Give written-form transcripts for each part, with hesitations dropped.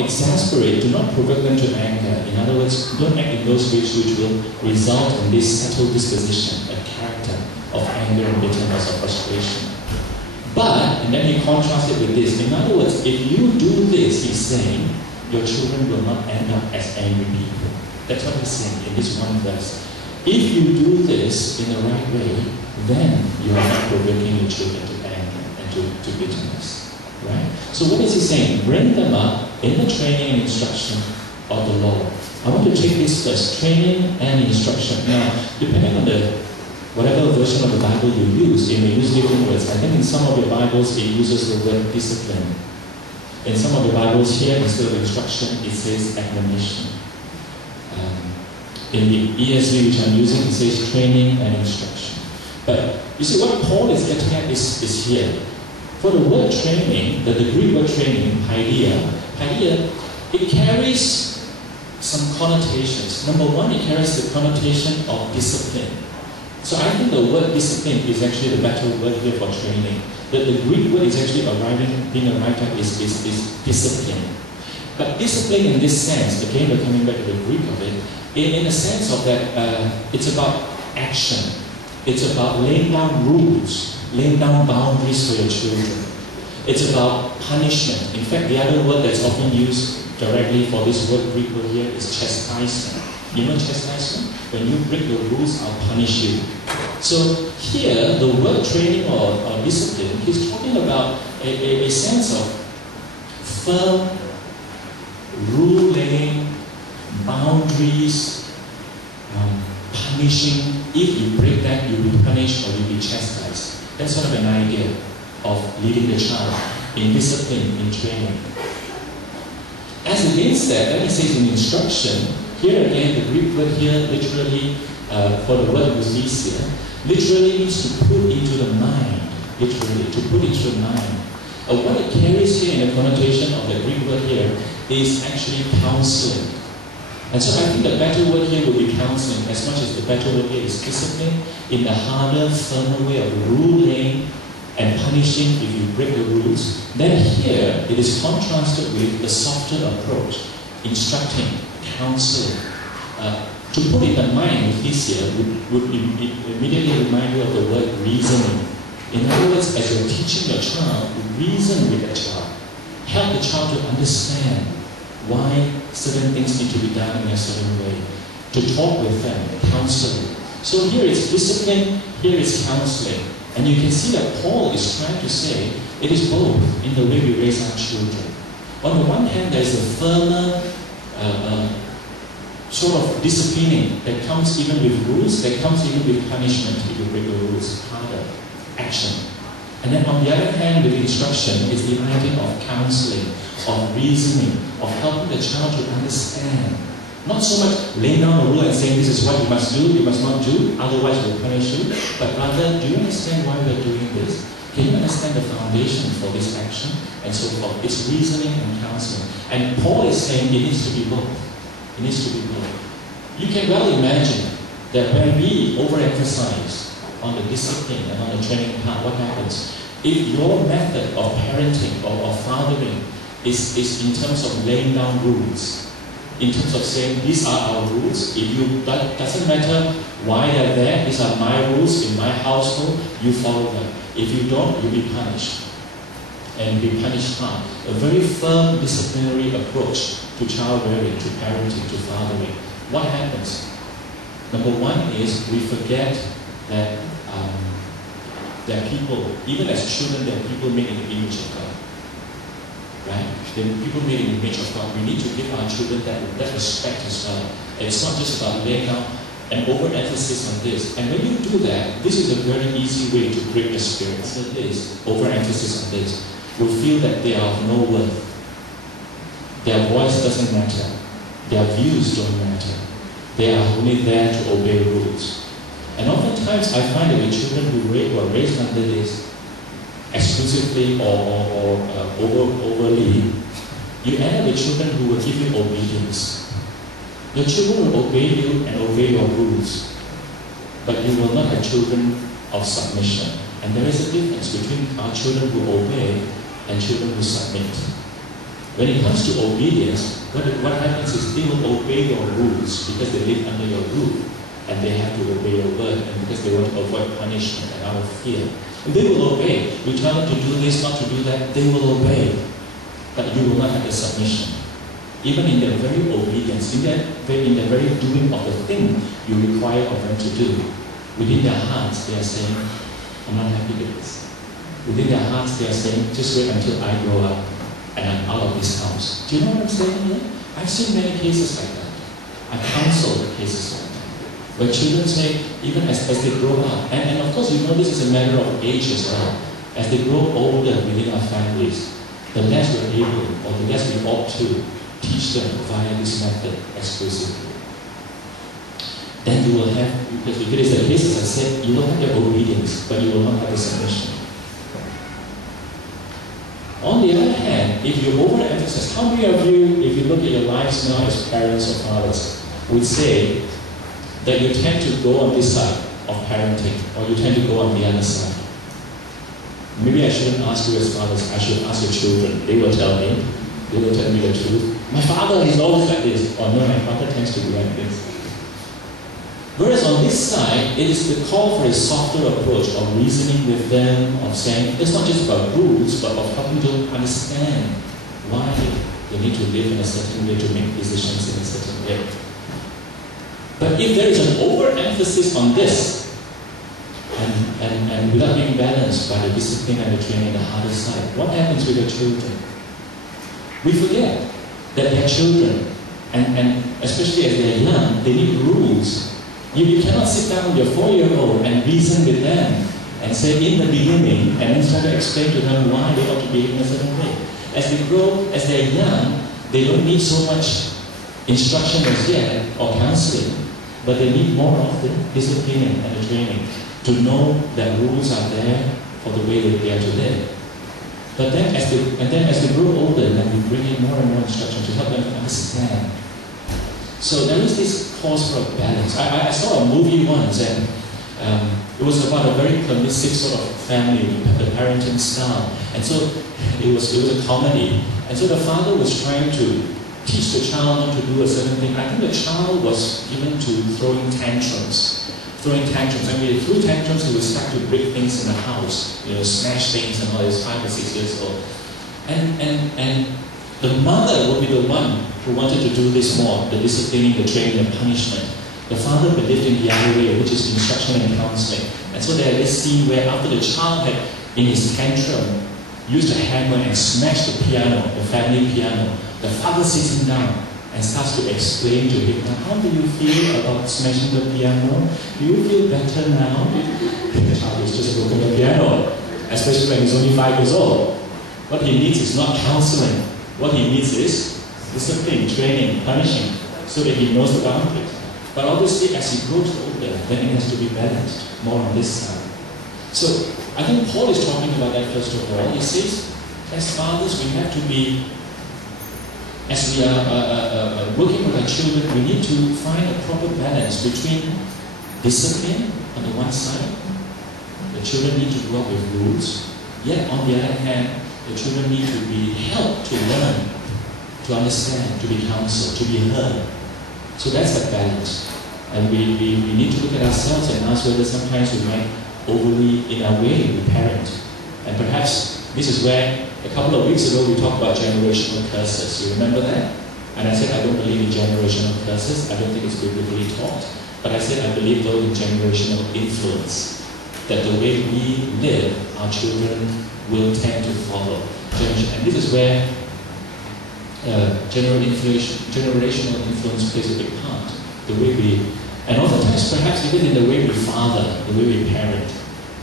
not exasperate, do not provoke them to anger. In other words, don't act in those ways which will result in this settled disposition, a character of anger and bitterness or frustration. But, and then he contrasts it with this. In other words, if you do this, he's saying, your children will not end up as angry people. That's what he's saying in this one verse. If you do this in the right way, then you are not provoking your children to anger and to bitterness. Right? So what is he saying? Bring them up in the training and instruction of the Lord. I want to take this first, training and instruction. Now, depending on whatever version of the Bible you use, it may use different words. I think in some of your Bibles it uses the word discipline. In some of the Bibles here, instead of instruction, it says admonition. In the ESV which I'm using, it says training and instruction. But you see, what Paul is getting at is here. For the word training, the Greek word training, paideia, it carries some connotations. Number one, it carries the connotation of discipline. So I think the word discipline is actually the better word here for training. The Greek word is actually being arrived at is discipline. But discipline in this sense, again we're coming back to the Greek of it, in the sense of that it's about action. It's about laying down rules, laying down boundaries for your children. It's about punishment. In fact, the other word that's often used directly for this word, Greek word here, is chastisement. You know chastisement? When you break the rules, I'll punish you. So here, the word training or discipline, he's talking about a sense of firm rule-laying, boundaries, punishing. If you break that, you'll be punished or you'll be chastised. That's sort of an idea of leading the child in discipline, in training. As against that, then he says in instruction, here again, the Greek word here, literally, for the word "ousia," literally means to put into the mind. Literally, to put into the mind. What it carries here in the connotation of the Greek word here is actually counseling. And so I think the better word here would be counseling, as much as the better word here is discipline, in the harder, firmer way of ruling and punishing if you break the rules. Then here, it is contrasted with the softer approach, instructing, counseling. To put in the mind with this here would immediately remind you of the word reasoning. In other words, as you're teaching your child, reason with the child. Help the child to understand why certain things need to be done in a certain way. To talk with them, counseling. So here is discipline, here is counseling. And you can see that Paul is trying to say it is both in the way we raise our children. On the one hand, there is a firmer sort of disciplining that comes even with rules, that comes even with punishment if you break the rules, harder action. And then on the other hand, with instruction is the idea of counseling, of reasoning, of helping the child to understand. Not so much laying down a rule and saying this is what you must do, you must not do, otherwise we'll punish you, but rather, do you understand why we're doing this? Can you understand the foundation for this action? And so forth. It's reasoning and counseling. And Paul is saying it needs to be both. It needs to be both. You can well imagine that when we overemphasize on the discipline and on the training part, what happens? If your method of parenting or fathering is in terms of laying down rules, in terms of saying these are our rules, that doesn't matter why they're there, these are my rules in my household, you follow them. If you don't, you'll be punished. And be punished hard. A very firm disciplinary approach to child rearing, to parenting, to fathering. What happens? Number one is we forget that there are people, even as children, there are people made in the image of God. Right? There are people made in the image of God. We need to give our children that respect as well. And it's not just about laying out an overemphasis on this. And when you do that, this is a very easy way to break the spirit. So this overemphasis on this will feel that they are of no worth. Their voice doesn't matter. Their views don't matter. They are only there to obey rules. And oftentimes I find that with children who are raised under this, exclusively or overly, you end up with children who will give you obedience. Your children will obey you and obey your rules, but you will not have children of submission. And there is a difference between our children who obey and children who submit. When it comes to obedience, what happens is they will obey your rules because they live under your roof and they have to obey your word, and because they want to avoid punishment and out of fear. And they will obey. You tell them to do this, not to do that, they will obey. But you will not have the submission. Even in their very obedience, in the very doing of the thing you require of them to do, within their hearts they are saying, I'm not happy with this. Within their hearts they are saying, just wait until I grow up and I'm out of this house. Do you know what I'm saying here? I've seen many cases like that. I've counseled cases like that. Where children say, even as they grow up, and of course you know this is a matter of age as well. As they grow older within our families, the less we're able, or the less we ought to, teach them via this method exclusively. Then you will have, because if it is the case, as I said, you will have the obedience, but you will not have the submission. On the other hand, if you overemphasize, how many of you, if you look at your lives now as parents or fathers, would say that you tend to go on this side of parenting, or you tend to go on the other side? Maybe I shouldn't ask you as fathers, I should ask your children. They will tell me the truth. My father is always like this, or no, my father tends to be like this. Whereas on this side, it is the call for a softer approach of reasoning with them, of saying, it's not just about rules, but of helping them understand why they need to live in a certain way, to make decisions in a certain way. But if there is an overemphasis on this, and without being balanced by the discipline and the training on the harder side, what happens with the children? We forget that they are children, and especially as they are young, they need rules. You cannot sit down with your 4-year-old and reason with them and say in the beginning, and then try to explain to them why they ought to behave in a certain way. As they grow, as they are young, they don't need so much instruction as yet, or counseling, but they need more of the discipline and the training to know that rules are there for the way that they are to live. But then as they grow older, then we bring in more and more instruction to help them to understand. So there is this cause for a balance. I saw a movie once, and it was about a very permissive sort of family, the parenting style. And so it was a comedy. And so the father was trying to teach the child not to do a certain thing. I think the child was given to throwing tantrums. I mean, through tantrums, he would start to break things in the house, smash things and all. He was 5 or 6 years old. And the mother would be the one who wanted to do this more, the disciplining, the training, the punishment. The father believed in the other way, which is instruction and counseling. And so there is this scene where after the child had, in his tantrum, used a hammer and smashed the piano, the family piano, the father sits him down and starts to explain to him, now, how do you feel about smashing the piano? Do you feel better now? The child is just broken the piano, especially when he's only 5 years old. What he needs is not counseling. What he needs is discipline, training, punishing, so that he knows the boundaries. But obviously, as he grows older, then it has to be balanced, more on this side. So, I think Paul is talking about that first of all. He says, as fathers, we have to be, as we are working with our children, we need to find a proper balance between discipline on the one side. The children need to grow up with rules. Yet, on the other hand, the children need to be helped to learn, to understand, to be counseled, to be heard. So that's the balance. And we need to look at ourselves and ask whether sometimes we might overly, in our way, we parent. And perhaps this is where, a couple of weeks ago, we talked about generational curses. You remember that? And I said I don't believe in generational curses. I don't think it's biblically taught. But I said I believe, though, in generational influence. That the way we live, our children will tend to follow. And this is where generational influence plays a big part. The way we, and oftentimes perhaps even in the way we father, the way we parent,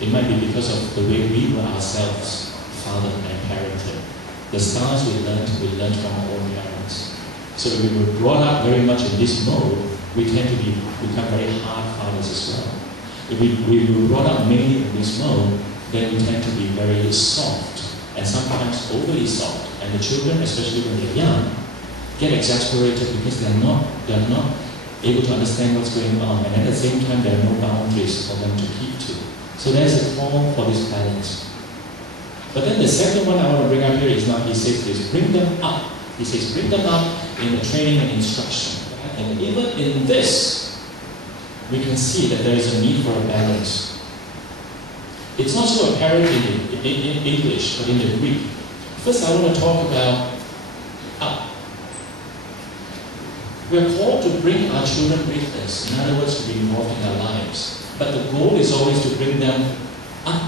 it might be because of the way we were ourselves fathered and parented. The styles we learned from our own parents. So if we were brought up very much in this mode, we tend to become very hard fathers as well. If we were brought up mainly in this mode, then we tend to be very soft, and sometimes overly soft. And the children, especially when they're young, get exasperated because they're not able to understand what's going on, and at the same time there are no boundaries for them to keep to. So there's a call for this balance. But then the second one I want to bring up here is now, he says this, bring them up He says, bring them up in the training and instruction. And even in this, we can see that there is a need for a balance. It's not so apparent in English, but in the Greek. First, I want to talk about up. We are called to bring our children with us. In other words, to be involved in our lives. But the goal is always to bring them up.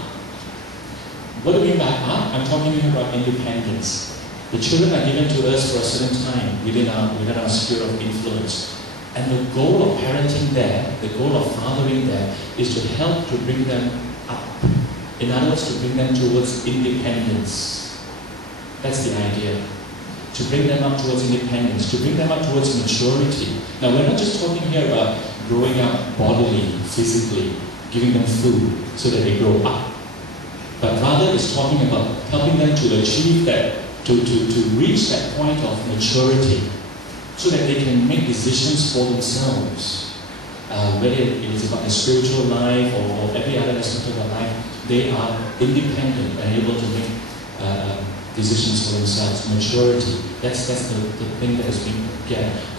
What do I mean by up? I'm talking about independence. The children are given to us for a certain time within our sphere of influence. And the goal of parenting there, the goal of fathering there, is to help to bring them up. In other words, to bring them towards independence. That's the idea. To bring them up towards independence, to bring them up towards maturity. Now, we're not just talking here about growing up bodily, physically, giving them food so that they grow up. But rather, it's talking about helping them to achieve that, to reach that point of maturity, so that they can make decisions for themselves. Whether it is about their spiritual life or every other aspect of their life, they are independent and able to make decisions for themselves. Maturity. That's the thing that has been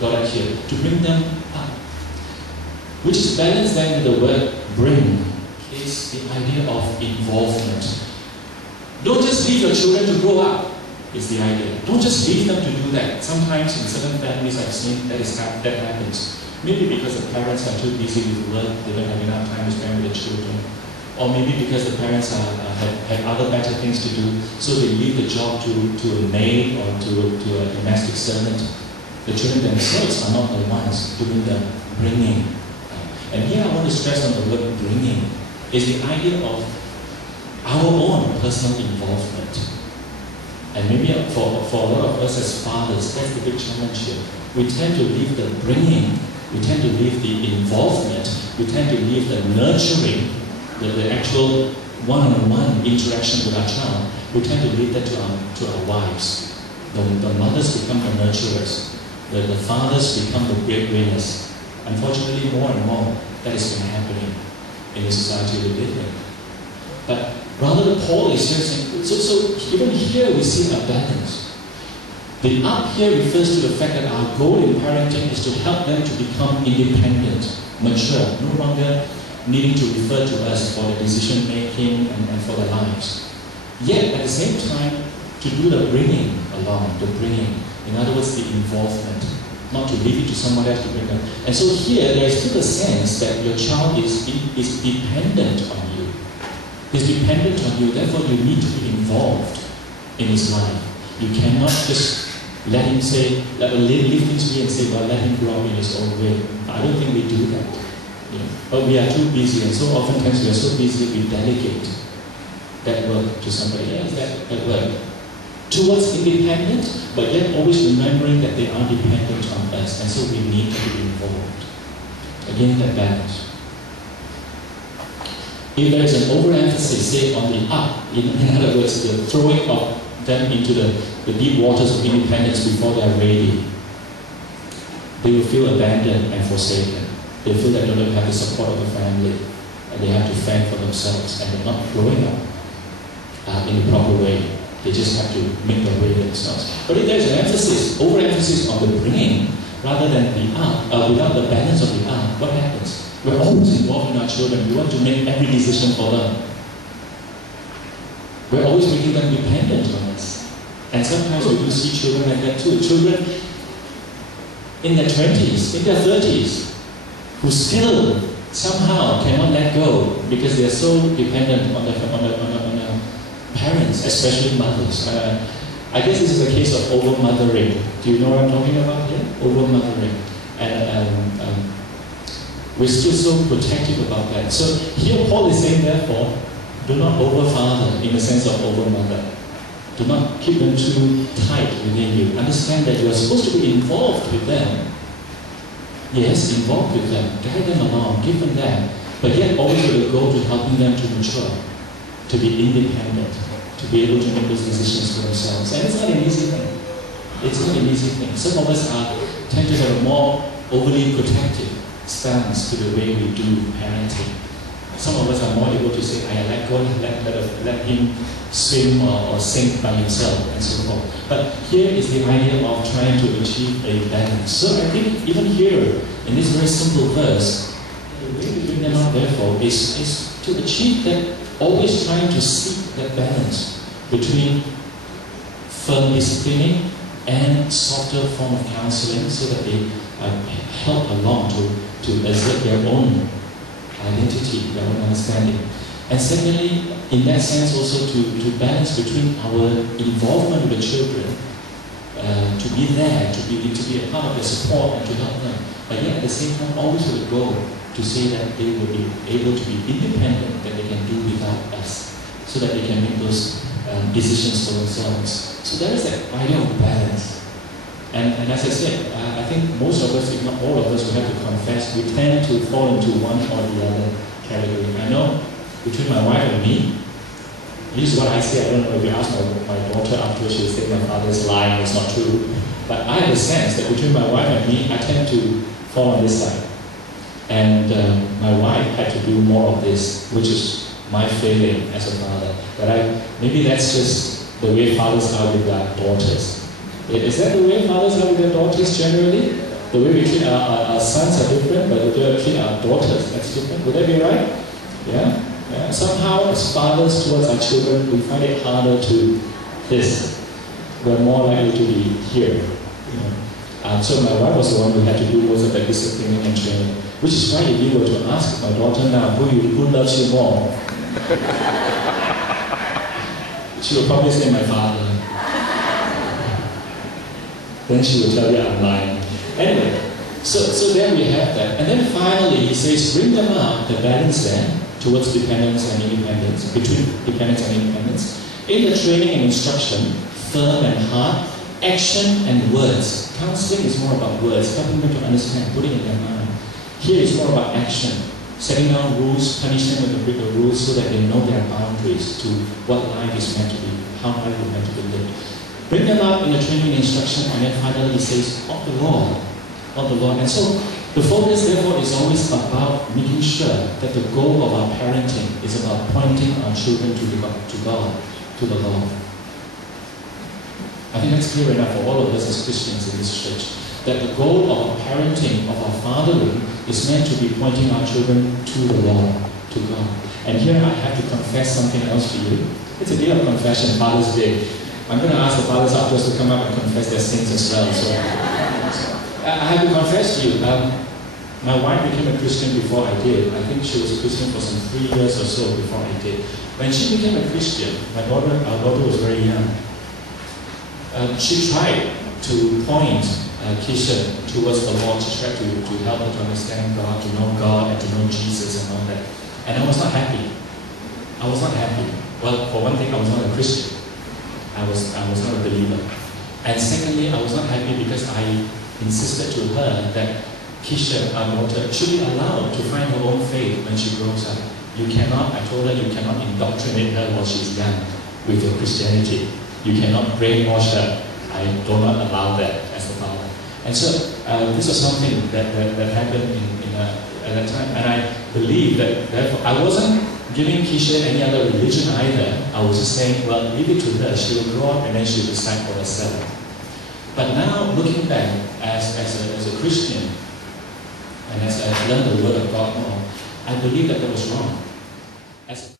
got out here. To bring them up. Which is balanced then with the word bring, is the idea of involvement. Don't just leave your children to grow up, is the idea. Don't just leave them to do that. Sometimes in certain families I've seen that happens. Maybe because the parents are too busy with work, they don't have enough time to spend with the children. Or maybe because the parents have other better things to do, so they leave the job to a maid or to a domestic servant. The children themselves are not the ones doing the bringing. And here I want to stress on the word bringing, is the idea of our own personal involvement. And maybe for a lot of us as fathers, that's the big challenge here. We tend to leave the bringing, we tend to leave the involvement, we tend to leave the nurturing, the actual one-on-one interaction with our child, we tend to leave that to our wives. The mothers become the nurturers. The fathers become the breadwinners. Unfortunately, more and more, that has been happening in the society we live in. But rather, Paul is here saying, so even here we see a balance. The up here refers to the fact that our goal in parenting is to help them to become independent, mature, no longer needing to refer to us for the decision making and for their lives. Yet, at the same time, to do the bringing along, the bringing. In other words, the involvement. Not to leave it to someone else to bring them. And so here, there is still a sense that your child is dependent on you. He's dependent on you, therefore you need to be involved in his life. You cannot just let him say, leave things be and say, well, let him grow up in his own way. I don't think we do that. You know, but we are too busy, and so oftentimes we are so busy we delegate that work to somebody else, that work. Towards independent, but yet always remembering that they are dependent on us, and so we need to be involved. Again, that balance. If there is an overemphasis, say, on the up, in other words, the throwing of them into the deep waters of independence before they are ready, they will feel abandoned and forsaken. They feel that they don't have the support of the family, and they have to fend for themselves, and they're not growing up in the proper way. They just have to make their way themselves. But if there's an emphasis, overemphasis on the bringing, rather than the up, without the balance of the up, what happens? We're always involved in our children. We want to make every decision for them. We're always making them dependent on us. And sometimes we do see children like that too. Children in their 20s, in their 30s, who still somehow cannot let go because they are so dependent on their parents, especially mothers. I guess this is a case of over-mothering. Do you know what I'm talking about here? Over-mothering. And we're still so protective about that. So here Paul is saying, therefore, do not over-father in the sense of over-mother. Do not keep them too tight within you. Understand that you are supposed to be involved with them. Yes, involved with them. Guide them along, give them that. But yet always with a goal to helping them to mature, to be independent, to be able to make those decisions for themselves. And it's not an easy thing. It's not an easy thing. Some of us tend to have a more overly protective stance to the way we do parenting. Some of us are more able to say, I let go, let him swim or sink by himself, and so forth. But here is the idea of trying to achieve a balance. So I think even here, in this very simple verse, the way we bring them up, therefore, is to achieve that, always trying to seek that balance between firm disciplining and softer form of counseling, so that they help along to assert their own identity, their own understanding. And secondly, in that sense also to balance between our involvement with the children, to be there, to be a part of their support and to help them, but yet at the same time always with a goal to say that they will be able to be independent, that they can do without us, so that they can make those decisions for themselves. So there is that idea of balance. And as I said, I think most of us, if not all of us, will have to confess, we tend to fall into one or the other category. I know between my wife and me, this is what I say. I don't know if you ask my daughter after, she'll say my father's lying, it's not true. But I have a sense that between my wife and me, I tend to fall on this side. And my wife had to do more of this, which is my failing as a father. But maybe that's just the way fathers are with their daughters. Is that the way fathers are with their daughters generally? The way we treat our sons are different, but the way we treat our daughters, that's different. Would that be right? Yeah? Yeah. Somehow, as fathers towards our children, we find it harder to listen. We're more likely to be here. You know? So my wife was the one who had to do most of the disciplining and training. Which is why if you were to ask my daughter now, who loves you more? She will probably say my father. Then she will tell you I'm lying. Anyway, so there we have that. And then finally he says, bring them up, the balance then, towards dependence and independence, between dependence and independence, in the training and instruction, firm and hard, action and words. Counseling is more about words, helping them to understand, putting it in their mind. Here it's more about action, setting down rules, punishing them with the rules so that they know their boundaries to what life is meant to be, how life is meant to be lived. Bring them up in the training and instruction, and then finally he says, of the Lord. And so the focus therefore is always about making sure that the goal of our parenting is about pointing our children to God, to the Lord. I think that's clear enough for all of us as Christians in this church, that the goal of our parenting, of our fathering, is meant to be pointing our children to the Lord, to God. And here I have to confess something else to you. It's a day of confession, Father's Day. I'm going to ask the fathers afterwards to come up and confess their sins as well. So I have to confess to you, my wife became a Christian before I did. I think she was a Christian for some 3 years or so before I did. When she became a Christian, our daughter was very young. She tried to point Keisha towards the Lord. She tried to help her to understand God, to know God, and to know Jesus and all that. And I was not happy. I was not happy. Well, for one thing, I was not a Christian. I was not a believer. And secondly, I was not happy because I insisted to her that Keisha, our daughter, should be allowed to find her own faith when she grows up. I told her, you cannot indoctrinate her while she's young with your Christianity. You cannot brainwash her. I do not allow that as the father. And so this was something that happened at that time. And I believe that therefore I wasn't giving Keisha any other religion either. I was just saying, well, leave it to her. She will grow up and then she will decide for herself. But now, looking back as a Christian, and as I learned the Word of God more, I believe that was wrong. As a